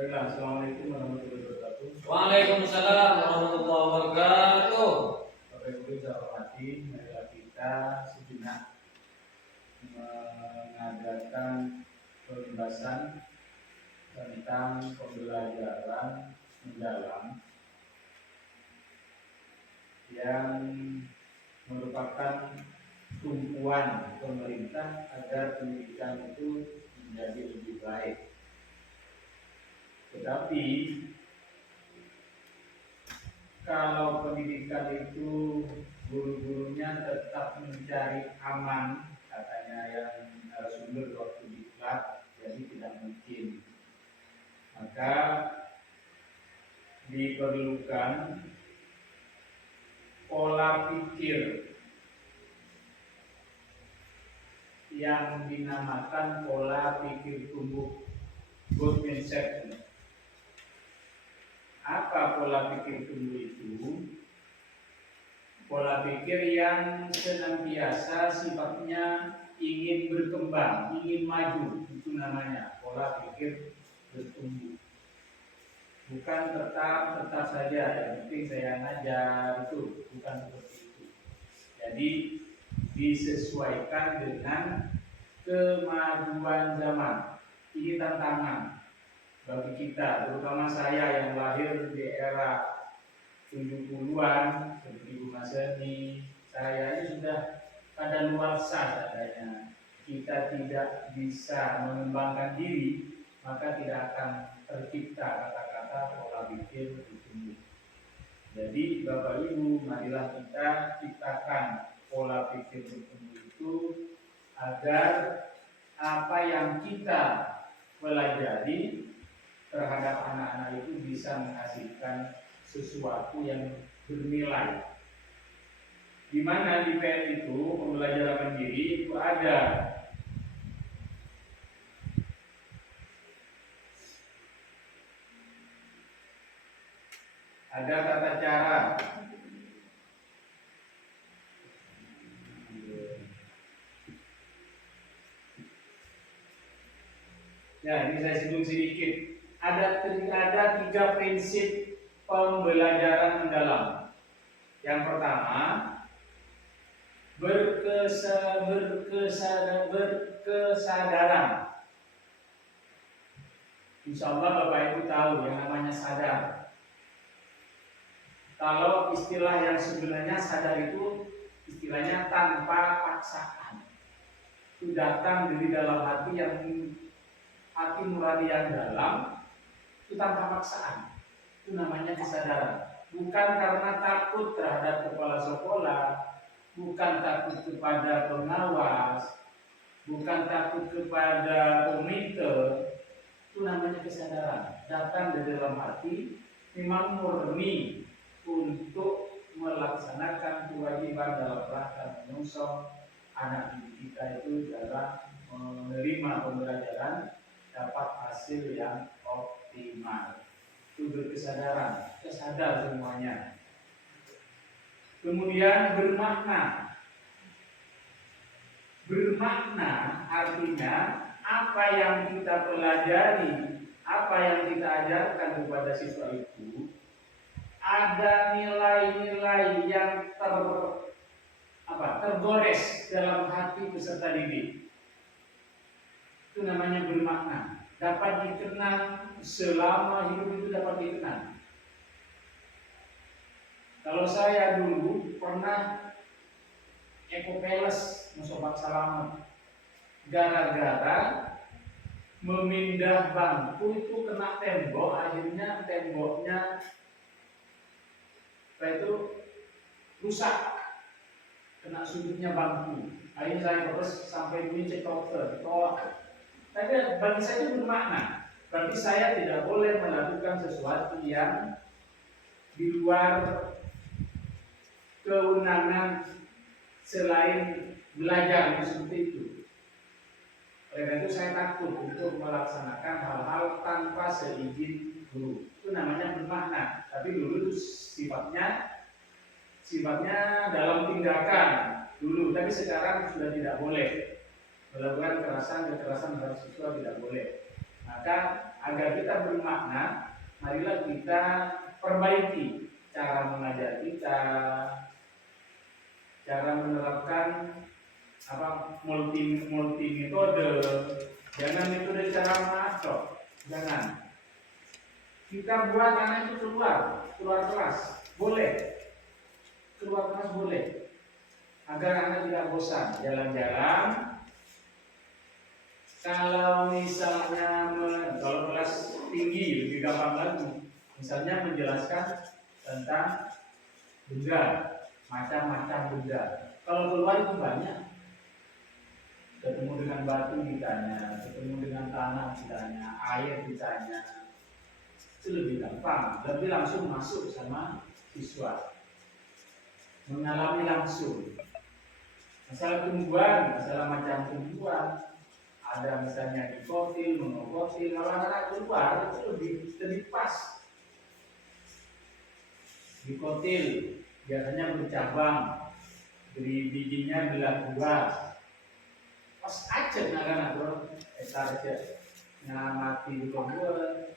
Baiklah, Assalamualaikum warahmatullahi wabarakatuh. Waalaikumsalam warahmatullahi wabarakatuh. Bapak Ibu saya hormati, marilah kita sejenak mengadakan pembahasan tentang pembelajaran mendalam yang merupakan tumpuan pemerintah agar pendidikan itu menjadi lebih baik. Tetapi kalau pendidikan itu guru-gurunya tetap mencari aman, katanya yang narasumber waktu diklat, jadi tidak mungkin. Maka diperlukan pola pikir yang dinamakan pola pikir tumbuh, growth mindset. Apa pola pikir tumbuh itu? Pola pikir yang senantiasa sifatnya ingin berkembang, ingin maju, itu namanya pola pikir bertumbuh. Bukan tetap saja, yang penting saya ngajar, itu bukan seperti itu. Jadi disesuaikan dengan kemajuan zaman. Ini tantangan bagi kita, terutama saya yang lahir di era 70-an seperti Bu Maseni. Saya ini sudah kadaluarsa adanya. Kita tidak bisa mengembangkan diri, maka tidak akan tercipta kata-kata pola pikir bertumbuh. Jadi Bapak Ibu, marilah kita ciptakan pola pikir bertumbuh itu agar apa yang kita pelajari terhadap anak-anak itu bisa menghasilkan sesuatu yang bernilai. Di mana di PN itu pembelajaran mandiri itu ada tata cara. Ya, ini saya singgung sedikit. Ada 3 prinsip pembelajaran mendalam. Yang pertama, berkesadaran. Insya Allah Bapak Ibu tahu yang namanya sadar. Kalau istilah yang sebenarnya sadar itu istilahnya tanpa paksaan. Itu datang dari dalam hati hati nurani yang dalam, itu tanpa paksaan. Itu namanya kesadaran. Bukan karena takut terhadap kepala sekolah, bukan takut kepada pengawas, bukan takut kepada komite. Itu namanya kesadaran. Datang dari dalam hati, memang murni untuk melaksanakan kewajiban dalam rangka menyongsong anak didik kita itu dalam menerima pembelajaran dapat hasil yang optimal. Itu berkesadaran, sadar semuanya. Kemudian bermakna. Bermakna artinya apa yang kita pelajari, apa yang kita ajarkan kepada siswa itu ada nilai-nilai yang tergores dalam hati peserta didik. Itu namanya bermakna. Dapat dikenang selama hidup itu, dapat dikenang. Kalau saya dulu pernah ekopeles musobat salaman, gara-gara memindah bangku itu kena tembok, akhirnya temboknya itu rusak, kena sudutnya bangku. Akhirnya saya terus sampai bunyi cek dokter, tolak. Tapi bagi saya itu bermakna. Berarti saya tidak boleh melakukan sesuatu yang di luar kewenangan selain belajar seperti itu. Oleh karena itu saya takut untuk melaksanakan hal-hal tanpa seizin guru. Itu namanya bermakna. Tapi dulu itu sifatnya dalam tindakan dulu. Tapi sekarang sudah tidak boleh melakukan kekerasan terhadap siswa, tidak boleh. Maka agar kita bermakna, marilah kita perbaiki cara mengajar kita, cara menerapkan multi metode. Jangan metode cara masuk, jangan. Kita buat anak itu keluar kelas, boleh. Keluar kelas boleh. Agar anak tidak bosan jalan-jalan. Kalau misalnya kalau kelas tinggi lebih gampang lagi. Misalnya menjelaskan tentang benda, macam-macam benda. Kalau keluar itu banyak. Ketemu dengan batu ditanya, ketemu dengan tanah ditanya, air ditanya. Itu lebih gampang, lebih langsung masuk sama siswa. Mengalami langsung. Masalah tumbuhan, masalah macam tumbuhan. Ada misalnya dikotil, monokotil. Kalau anak keluar itu lebih pas. Dikotil biasanya bercabang, bijinya belah dua. Pas aja anak bro, esar aja. Nah mati di pohon,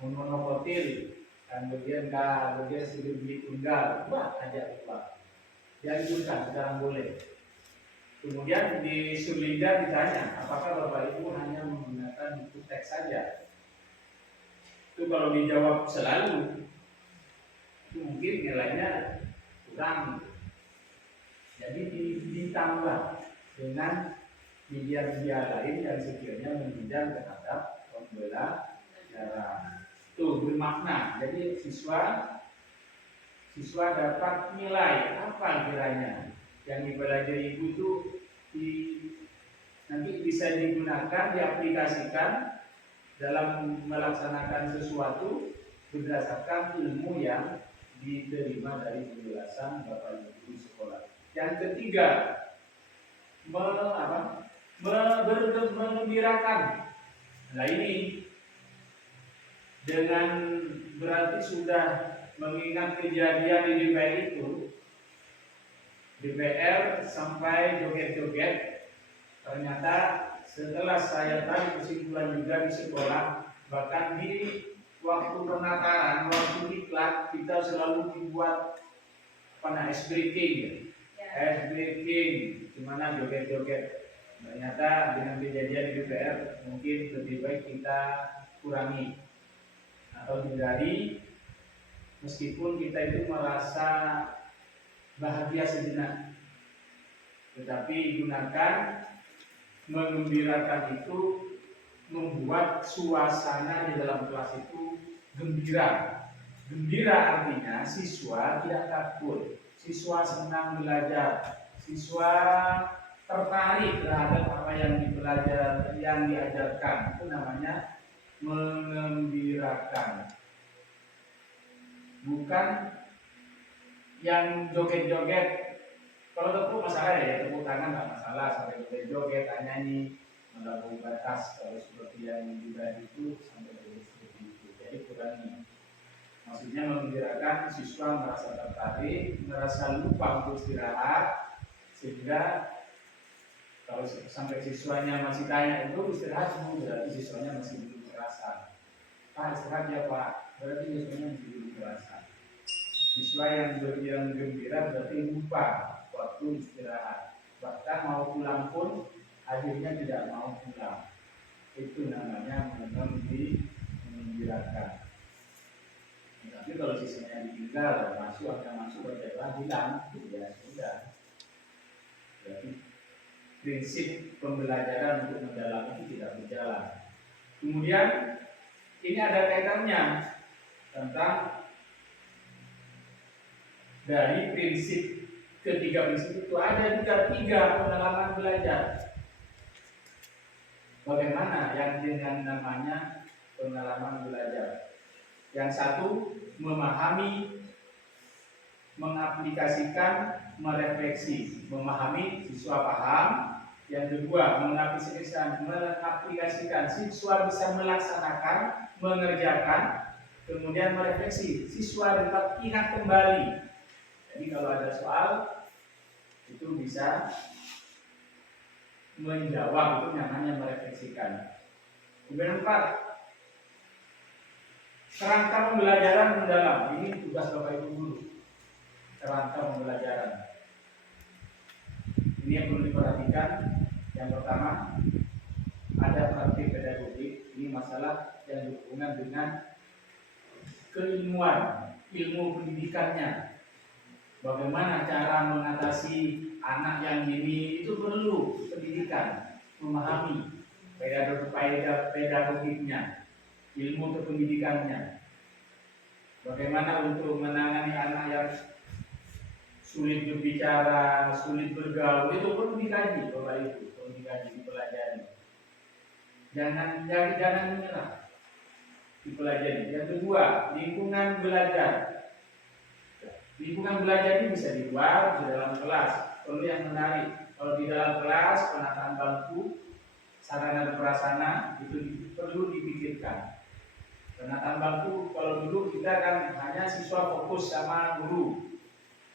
monokotil. Kemudian sudah beli tunggal, buat aja keluar. Dia dibuka, sekarang boleh. Kemudian di Surlinda ditanya, apakah Bapak Ibu hanya menggunakan buku teks saja? Itu kalau dijawab selalu, itu mungkin nilainya kurang. Jadi ditambah dengan media-media lain yang sekiranya menunjang terhadap pembelajaran. Itu bermakna. Jadi siswa dapat nilai apa kiranya yang dipelajari ibu itu nanti bisa digunakan, diaplikasikan dalam melaksanakan sesuatu berdasarkan ilmu yang diterima dari penjelasan Bapak Ibu di sekolah. Yang ketiga, mengembirakan. Nah ini dengan berarti sudah mengingat kejadian di DPR itu. DPR sampai joget-joget. Ternyata setelah saya tarik kesimpulan juga di sekolah, bahkan di waktu penataran, waktu diklat kita selalu dibuat ice breaking, gimana joget-joget. Ternyata dengan kejadian di DPR mungkin lebih baik kita kurangi atau hindari, meskipun kita itu merasa bahagia sejenak, tetapi gunakan mengembirakan itu membuat suasana di dalam kelas itu gembira. Gembira artinya siswa tidak takut, siswa senang belajar, siswa tertarik terhadap apa yang dipelajari, yang diajarkan. Itu namanya mengembirakan. Bukan yang joget-joget. Kalau tepuk masalah ya, tepuk tangan nggak masalah, sampai joget-joget, nyanyi melampaui batas. Kalau seperti yang juga itu sampai seperti itu. Jadi kurangi. Maksudnya mengembirakan siswa merasa tertarik, merasa lupa untuk istirahat, sehingga kalau sampai siswanya masih tanya itu istirahat semua, berarti siswanya masih belum merasa. Pak istirahat ya Pak, berarti siswanya masih belum merasa. Siswa yang gembira berarti lupa waktu istirahat. Bahkan mau pulang pun akhirnya tidak mau pulang. Itu namanya menggembirakan. Tapi kalau siswanya ditinggal, masuk baca hilang, ya sudah. Berarti prinsip pembelajaran untuk mendalam itu tidak berjalan. Kemudian ini ada kaitannya tentang dari ketiga prinsip itu ada tiga pengalaman belajar. Bagaimana yang dengan namanya pengalaman belajar? Yang satu memahami, mengaplikasikan, merefleksi. Memahami, siswa paham. Yang kedua mengaplikasikan, siswa bisa melaksanakan, mengerjakan. Kemudian merefleksi, siswa dapat ingat kembali. Jadi kalau ada soal itu bisa menjawab, itu namanya merefleksikan. Kemudian 4, Kerangka pembelajaran mendalam. Ini tugas Bapak Ibu guru. Kerangka pembelajaran. Ini yang perlu diperhatikan. Yang pertama, ada praktik pedagogik. Ini masalah yang berhubungan dengan keilmuan, ilmu pendidikannya. Bagaimana cara mengatasi anak yang ini, itu perlu pendidikan, memahami pedagogiknya, ilmu kependidikannya. Bagaimana untuk menangani anak yang sulit berbicara, sulit bergaul, itu perlu dikaji, Bapak Ibu, perlu dikaji, dipelajari. Jangan menyerah, dipelajari. Yang kedua, lingkungan belajar. Lingkungan belajar ini bisa di luar, bisa dalam kelas. Perlu yang menarik. Kalau di dalam kelas, penataan bangku, sarana dan prasana itu perlu dipikirkan. Penataan bangku, kalau dulu kita kan hanya siswa fokus sama guru,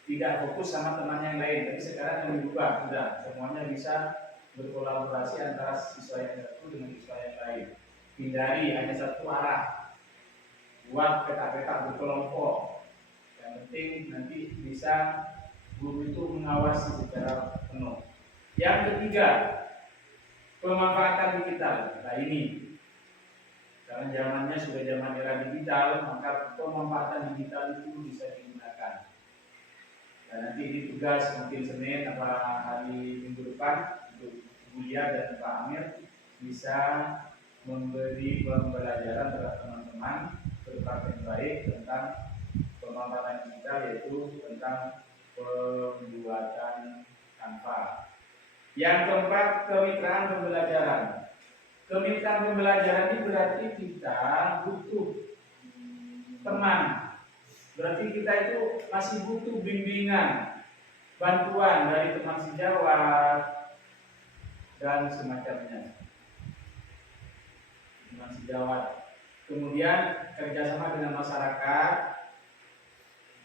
tidak fokus sama teman yang lain. Tapi sekarang yang berubah, sudah semuanya bisa berkolaborasi antara siswa yang satu dengan siswa yang lain. Hindari hanya satu arah. Buat peta-peta berkelompok. Yang penting nanti bisa guru itu mengawasi secara penuh. Yang ketiga, pemanfaatan digital. Nah ini, karena zamannya sudah zaman era digital, maka pemanfaatan digital itu bisa digunakan. Dan nanti ini tugas mungkin Senin atau hari Minggu depan untuk Buya dan Pak Amir bisa memberi pembelajaran terhadap teman-teman berpraktek baik tentang pemanfaatan digital, yaitu tentang pembuatan Canva. Yang keempat, kemitraan pembelajaran. Kemitraan pembelajaran ini berarti kita butuh teman. Berarti kita itu masih butuh bimbingan, bantuan dari teman sejawat dan semacamnya. Teman sejawat. Kemudian kerjasama dengan masyarakat,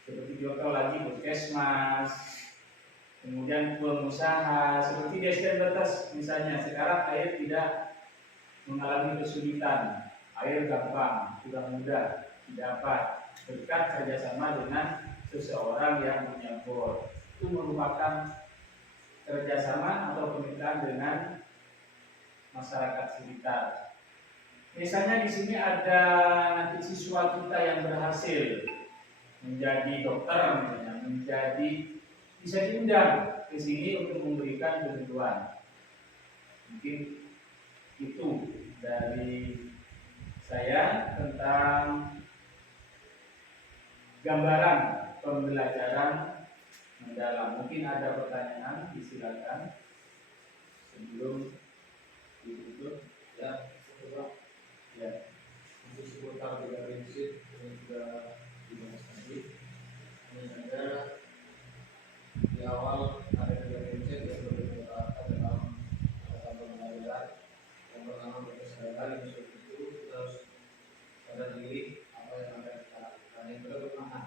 seperti contoh lagi puskesmas, kemudian pengusaha, seperti di SDM misalnya. Sekarang air tidak mengalami kesulitan, air gampang, sudah mudah didapat berkat kerjasama dengan seseorang yang punya bor. Itu merupakan kerjasama atau kemitraan dengan masyarakat sekitar. Misalnya di sini ada nanti siswa kita yang berhasil menjadi dokter, misalnya menjadi, bisa diundang ke sini untuk memberikan bantuan. Mungkin itu dari saya tentang gambaran pembelajaran mendalam. Mungkin ada pertanyaan, disilakan sebelum ditutup. Ya, coba. Ya. Untuk seputar tiga prinsip yang sudah dibahas tadi, ini ada di awal ada tiga prinsip yang perlu diterapkan dalam pembelajaran. Yang pertama berkesadaran, yang itu kita harus sadar diri apa yang akan kita lakukan. Yang kedua bermakna.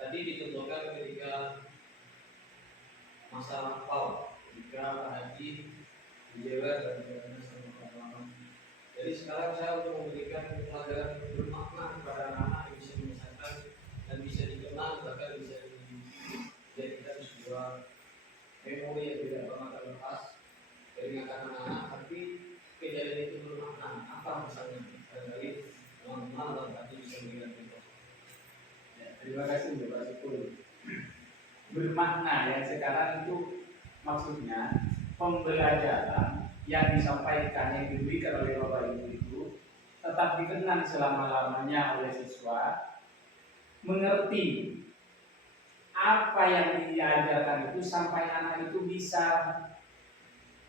Tadi ditentukan ketika masa lampau, ketika Pak Haji dijewer dan jalannya sama pengalaman. Jadi sekarang saya untuk memberikan pelajaran yang bermakna kepada anak-anak yang bisa menyesuaikan dan bisa dikenal, bahkan bisa dijadikan sebuah memori yang tidak pernah terlepas dari anak-anak. Tapi kejadian itu bermakna apa misalnya? Barangkali teman-teman atau tadi bisa memberikan contoh. Ya, terima kasih Bapak Syukuri. Bermakna yang sekarang itu maksudnya pembelajaran yang disampaikan, yang diberikan oleh Bapak Ibu itu tetap dikenang selama-lamanya oleh siswa, mengerti apa yang diajarkan itu sampai anak itu bisa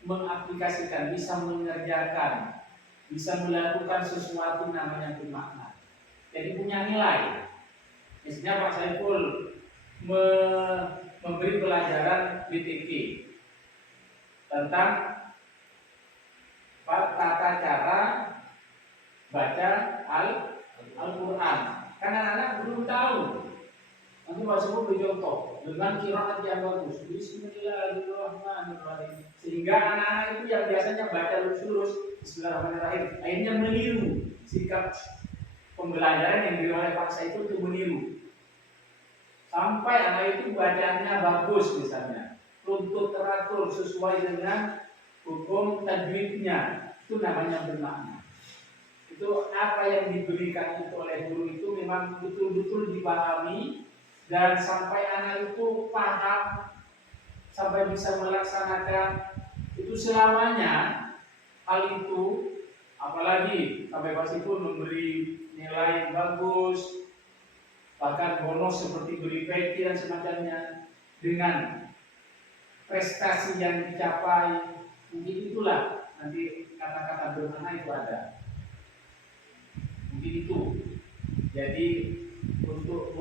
mengaplikasikan, bisa mengerjakan, bisa melakukan sesuatu namanya bermakna. Jadi punya nilai. Misalnya Pak Saiful memberi pelajaran BTK tentang tata cara baca Al-Quran. Karena anak-anak belum tahu. Nanti Pak Saiful beri contoh dengan qiraat yang bagus. Bismillahirrahmanirrahim. Sehingga anak-anak itu yang biasanya baca lurus-lurus Bismillahirrahmanirrahim, akhirnya meniru sikap pembelajaran yang diberi oleh paksa itu untuk meniru. Sampai anak itu bacaannya bagus misalnya, runtut teratur sesuai dengan hukum tajwidnya, itu namanya bermakna. Itu apa yang diberikan itu oleh guru itu memang betul-betul dipahami dan sampai anak itu paham, sampai bisa melaksanakan itu selamanya. Hal itu apalagi sampai pasti pun memberi nilai bagus, bahkan bonus seperti beri PT dan semacamnya dengan prestasi yang dicapai. Mungkin itulah nanti kata-kata bermakna itu ada. Mungkin itu. Jadi untuk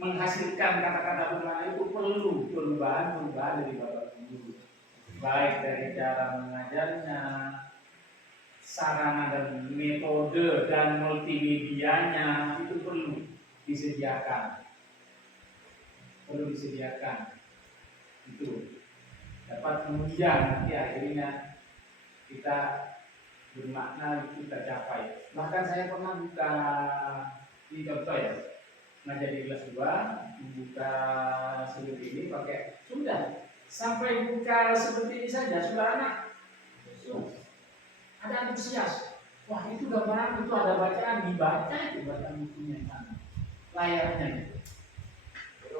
menghasilkan kata-kata bermakna itu perlu perubahan dari bapak guru, baik dari cara mengajarnya, sarana dan metode dan multimedianya itu perlu disediakan, itu dapat menunjang nanti akhirnya kita bermakna itu tercapai. Bahkan saya pernah buka di contoh ya, ngajar di kelas 2, membuka seperti ini pakai sudah sampai buka seperti ini saja sudah anak ada antusias. Wah itu gambaran, itu ada bacaan, dibaca itu bacaan bukunya sana, layarnya itu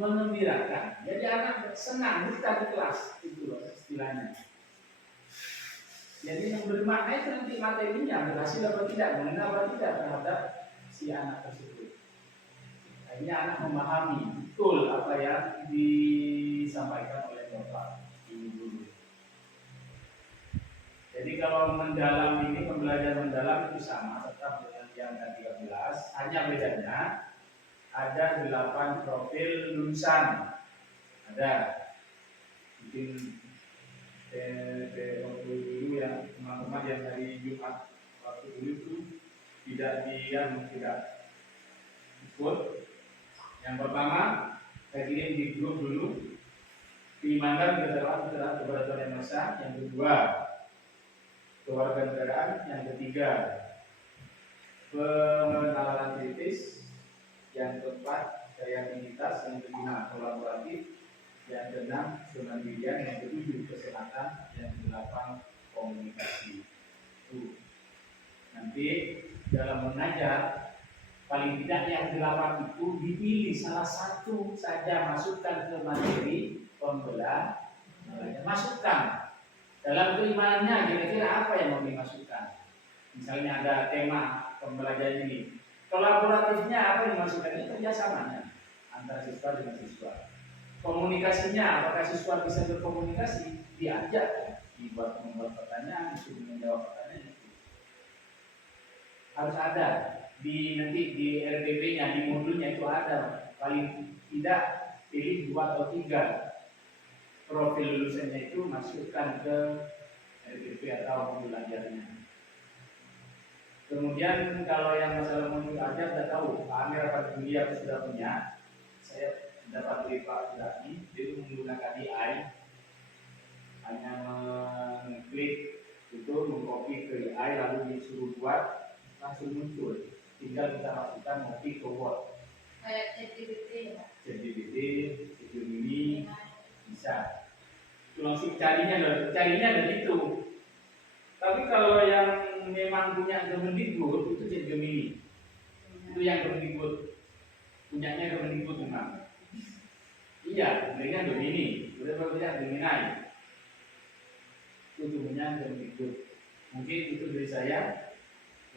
mengembirakan. Jadi anak senang kita di kelas itu loh istilahnya. Jadi yang bermakna itu nanti materinya berhasil apa tidak, mengenal apa tidak terhadap si anak tersebut. Akhirnya anak memahami betul apa yang disampaikan oleh bapak ibu. Jadi kalau mendalam ini, pembelajaran mendalam itu sama tetap dengan yang ke-13, hanya bedanya ada 8 profil lulusan. Ada mungkin waktu dulu yang teman-teman yang hari Jumat waktu dulu itu tidak ikut. Yang pertama saya kirim di grup dulu, keimanan kepada Tuhan Yang Maha. Yang kedua kewarganegaraan. Yang ketiga pengenalan kritis. Yang keempat kreativitas. Yang kelima kolaboratif. Yang keenam kemandirian. Yang ketujuh kesehatan. Yang kedelapan komunikasi. Nanti dalam mengajar paling tidak yang 8 itu dipilih salah satu saja, masukkan ke materi pembelajaran. Masukkan dalam keimanannya, kira-kira apa yang mau dimasukkan. Misalnya ada tema pembelajaran ini, kolaboratifnya apa yang dimasukkan, ini kerjasamanya antara siswa dengan siswa. Komunikasinya, apakah siswa bisa berkomunikasi, diajak, membuat pertanyaan, disuruh menjawab pertanyaan. Harus ada nanti di RPP-nya, di modulnya itu ada paling tidak pilih 2 atau 3 profil lulusannya itu masukkan ke RPP atau modul ajarnya. Kemudian kalau yang masalah modul ajar sudah tahu, Pak Amir apa kuliah sudah punya, saya dapat dari Pak Daki, dia menggunakan AI, hanya mengklik itu, mengcopy ke AI lalu disuruh buat, langsung muncul. Tinggal kita masukkan motif ke Word. Kayak ChatGPT ya? ChatGPT, Gemini, bisa. Itu langsung carinya dari itu. Tapi kalau yang memang punya Kemendikbud itu Gemini. Itu yang Kemendikbud. Punyanya Kemendikbud memang. Iya, dengan Gemini. Sudah berbeda Gemini. Itu punya Kemendikbud. Mungkin itu dari saya.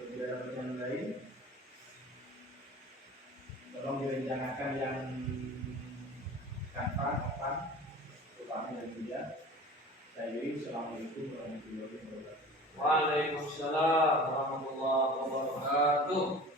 Berbeda pertanyaan lain. Tolong direncanakan yang kapan, terutama yang tidak. Saya Yuri, Assalamualaikum warahmatullahi wabarakatuh. Waalaikumsalam warahmatullahi wabarakatuh.